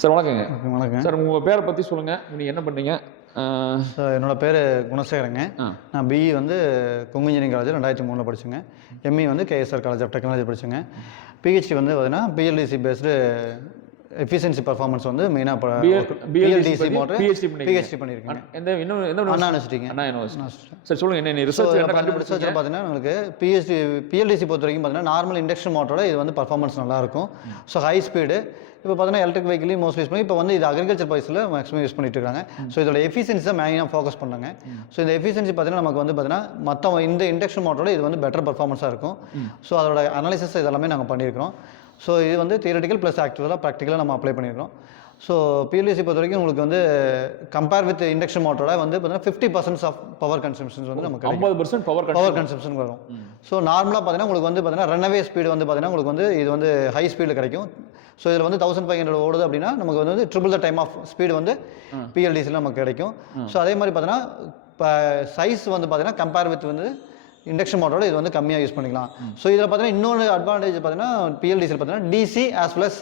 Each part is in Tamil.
சார் வணக்கங்க. வணக்கம் சார் உங்கள் பேரை பற்றி சொல்லுங்கள், நீங்கள் என்ன பண்ணீங்க? சார் என்னோடய பேர் குணசேகரங்க. நான் பிஇ வந்து கொங்கு இன்ஜினியரிங் காலேஜ் 2003 படிச்சுங்க. எம்இ வந்து கேஎஸ்ஆர் காலேஜ் ஆஃப் டெக்னாலஜி படிச்சுங்க. பிஹெச்டி வந்து பார்த்தீங்கன்னா பிஎல்டிசி பேஸ்டு எஃபிஷியன்சி பர்ஃபார்மன்ஸ் வந்து மெயினாக பிஎல்டிசி மோட்டர் பிஹெச்டி பண்ணியிருக்கேன். அண்ணா யூனிவர்சிட்டிங்க. சார் சொல்லுங்கள், என்ன ரிசர்ச் பார்த்தீங்கன்னா உங்களுக்கு பிஎல்டிசி பொறுத்த வரைக்கும் பார்த்தீங்கன்னா நார்மல் இண்டக்ஷன் மோட்டரோட இது வந்து பர்ஃபார்மன்ஸ் நல்லாயிருக்கும். ஸோ ஹை ஸ்பீடு இப்போ பார்த்தீங்கன்னா எலக்ட்ரிக் வெஹிக்கிளையும் மோஸ்ட் யூஸ் பண்ணி இப்போ வந்து இது அக்ரிகல்ச்சர் பைஸில் மேக்ஸிமம் யூஸ் பண்ணிட்டு இருக்காங்க. ஸோ இதோட எஃபிஷியன்சி தான் மெயினாக ஃபோக்கஸ் பண்ணாங்க. ஸோ இந்த எஃபிஷியன்சி பார்த்தீங்கன்னா நமக்கு வந்து பார்த்தீங்கன்னா மற்ற இந்த இண்டக்ஷன் மோட்டரோட இது வந்து பெட்டர் பர்ஃபார்மன்ஸாக இருக்கும். ஸோ அதோட அனாலிசிஸ் இதெல்லாமே நாங்கள் பண்ணியிருக்கிறோம். ஸோ இது வந்து தியரட்டிக்கல் ப்ளஸ் ஆக்சுவலாக ப்ராக்டிக்கலாக நம்ம அப்ளை பண்ணியிருக்கோம். ஸோ பிஎல்டிசி பொறுத்த வரைக்கும் உங்களுக்கு வந்து கம்பேர் வித் இண்டக்ஷன் மோட்டரோட வந்து பார்த்தீங்கன்னா 50% ஆஃப் பவர் கன்சம்ஷன்ஸ் வந்து நமக்கு 50% பவர் கன்சம்ஷன் வரும். ஸோ நார்மலாக பார்த்தீங்கன்னா உங்களுக்கு வந்து பார்த்தீங்கன்னா ரன்அவே ஸ்பீடு வந்து பார்த்தீங்கன்னா உங்களுக்கு வந்து இது வந்து ஹை ஸ்பீடில் கிடைக்கும். ஸோ இதில் வந்து 1500 ஓடுது அப்படின்னா நமக்கு வந்து triple the time of speed வந்து பிஎல்டிசியில் நமக்கு கிடைக்கும். ஸோ அதே மாதிரி பார்த்தீங்கன்னா இப்போ சைஸ் வந்து பார்த்தீங்கன்னா கம்பேர் வித் வந்து இண்டக்ஷன் மோட்டரோட இது வந்து கம்மியாக யூஸ் பண்ணிக்கலாம். ஸோ இதில் பார்த்தீங்கன்னா இன்னொரு அட்வான்டேஜ் பார்த்தீங்கன்னா பிஎல்டிசியில் பார்த்தீங்கன்னா DC as well as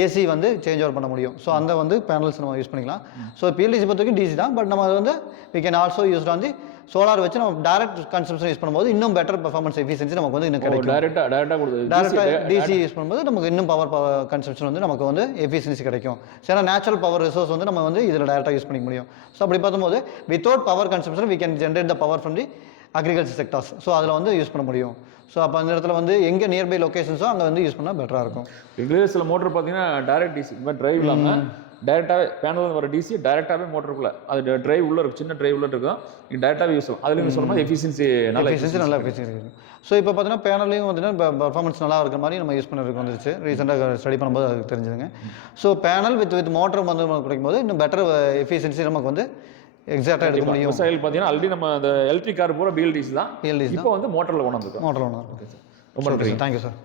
AC வந்து சேஞ்ச் ஓவர் பண்ண முடியும். ஸோ அந்த வந்து பேனல்ஸ் நம்ம யூஸ் பண்ணிக்கலாம். ஸோ பிஎல்டிசி பொறுத்த வரைக்கும் டிசி தான், பட் நம்ம அது வந்து we can also use on the solar வச்சு நம்ம டைரக்ட் கன்சம்ஷன் யூஸ் பண்ணும்போது இன்னும் பெட்டர் பெர்ஃபார்மன்ஸ் எஃபிஷியன்சி நமக்கு வந்து இன்னும் கிடைக்கும். டேரெக்டாக டிசி யூஸ் பண்ணும்போது நமக்கு இன்னும் பவர் கன்சம்ஷன் வந்து நமக்கு வந்து எஃபிஷியன்சி கிடைக்கும். ஏன்னா நேச்சுரல் பவர் ரிசோர்ஸ் வந்து நம்ம வந்து இதில் டேரெக்டாக யூஸ் பண்ணிக்க முடியும். ஸோ அப்படி பார்க்கும்போது without power consumption we can generate the power from the agriculture sectors. So அதில் வந்து யூஸ் பண்ண முடியும். ஸோ அப்போ அந்த இடத்துல வந்து எங்கே நியர்பை லொக்கேஷன்ஸோ அங்கே வந்து யூஸ் பண்ணால் பெட்டராக இருக்கும். எங்களுக்கு சில மோட்டர் பார்த்தீங்கன்னா டைரக்ட் டிசி மாதிரி டிரைவ் இல்லாமல் டேரெக்டாகவே பேனல் வர டிசி டேரெக்டாகவே மோட்டருக்குள்ள அது டிரைவ் உள்ள இருக்கும், சின்ன டிரைவ் உள்ள இருக்கும், நீங்கள் டேரெக்டாகவே யூஸ் பண்ணலாம். அதில் சொல்லும் போது எஃபிஷியன்சி நல்லா எஃபிஷியன்சி இருக்கும். ஸோ இப்போ பார்த்தீங்கன்னா பேனல்லையும் பார்த்தீங்கன்னா பர்ஃபார்மன்ஸ் நல்லா இருக்கிற மாதிரி நம்ம யூஸ் பண்ணுறதுக்கு வந்துருச்சு. ரீசெண்டாக ஸ்டடி பண்ணும்போது அதுக்கு தெரிஞ்சுதுங்க. ஸோ பேனல் வித் மோட்டர் வந்து கிடைக்கும் போது இன்னும் பெட்டர் எஃபிஷியன்சி நமக்கு வந்து எக்ஸாக்டாக எடுக்க முடியும். விவசாயிகள் பார்த்தீங்கன்னா ஆல்ரெடி நம்ம அந்த எலக்ட்ரிக் கார் பூரா பிஎல்டிசி தான், இப்போ வந்து மோட்டரில் கொண்டு வந்துருக்கோம். மோட்டரில் கொண்டு வந்துருக்கோம். ரொம்ப நன்றி. Thank you sir.